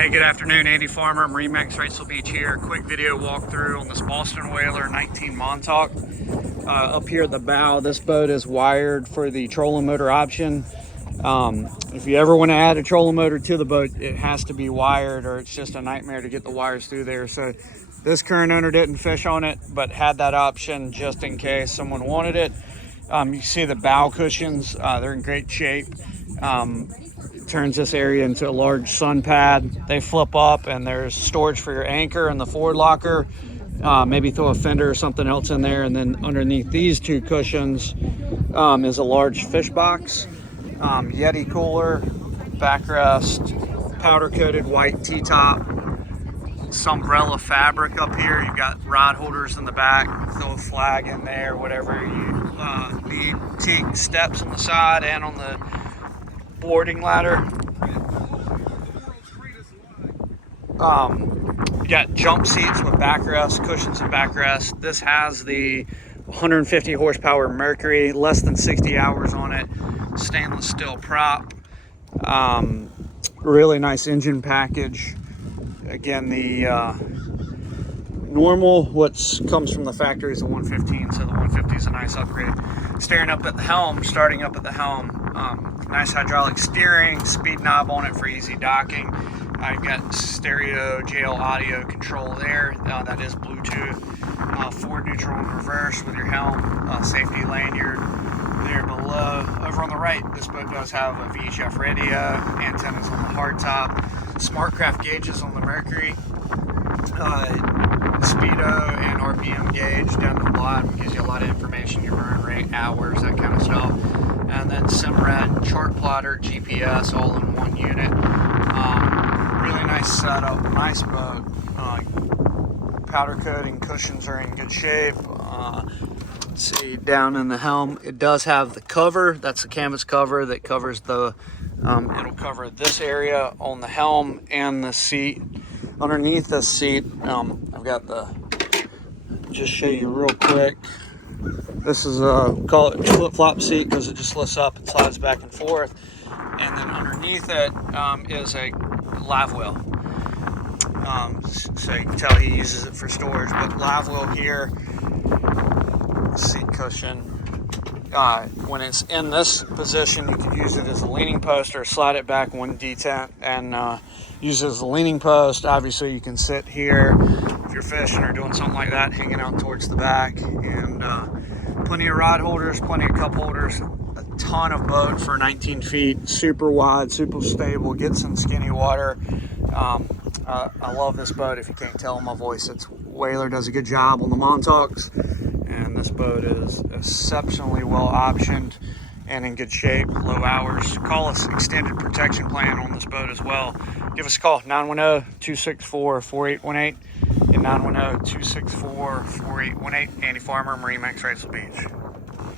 Hey, good afternoon. Andy Farmer, MarineMax Wrightsville Beach here. Quick video walkthrough on this Boston Whaler 19 Montauk. Up here at the bow, this boat is wired for the trolling motor option. If you ever want to add a trolling motor to the boat, it has to be wired, or it's just a nightmare to get the wires through there. So this current owner didn't fish on it, but had that option just in case someone wanted it. You see the bow cushions, they're in great shape. Turns this area into a large sun pad. They flip up and there's storage for your anchor in the forward locker. Maybe throw a fender or something else in there, and then underneath these two cushions is a large fish box. Yeti cooler, backrest, powder coated white T-top, umbrella fabric up here. You've got rod holders in the back, throw a flag in there, whatever you need. Teak steps on the side and on the boarding ladder. You got jump seats with backrest, cushions and backrest. This has the 150 horsepower Mercury, less than 60 hours on it, stainless steel prop. Really nice engine package. Again, the normal, what comes from the factory is a 115, so the 150 is a nice upgrade. Starting up at the helm, nice hydraulic steering, speed knob on it for easy docking. You've got stereo JL audio control there, that is Bluetooth, forward, neutral, and reverse with your helm, safety lanyard there below. Over on the right, this boat does have a VHF radio, antennas on the hardtop, SmartCraft gauges on the Mercury, speedo and RPM gauge down at the bottom, gives you a lot of information, your burn rate, hours, that kind of stuff. And then Simrad, chart plotter, GPS, all in one unit. Really nice setup, nice boat. Powder coating, cushions are in good shape. Let's see, down in the helm, it does have the cover. That's the canvas cover that covers the, it'll cover this area on the helm and the seat. Underneath the seat, I've got just show you real quick. This is call it flip-flop seat because it just lifts up and slides back and forth. And then underneath it is a live well. So you can tell he uses it for storage. But live well here, seat cushion. When it's in this position, you can use it as a leaning post or slide it back one detent and use it as a leaning post. Obviously, you can sit here if you're fishing or doing something like that, hanging out towards the back. And plenty of rod holders, plenty of cup holders, a ton of boat for 19 feet, super wide, super stable, gets in skinny water. I love this boat. If you can't tell in my voice, Whaler does a good job on the Montauks, and this boat is exceptionally well optioned and in good shape, low hours. Call us, extended protection plan on this boat as well. Give us a call, 910-264-4818 and 910-264-4818. Andy Farmer, MarineMax Wrightsville Beach.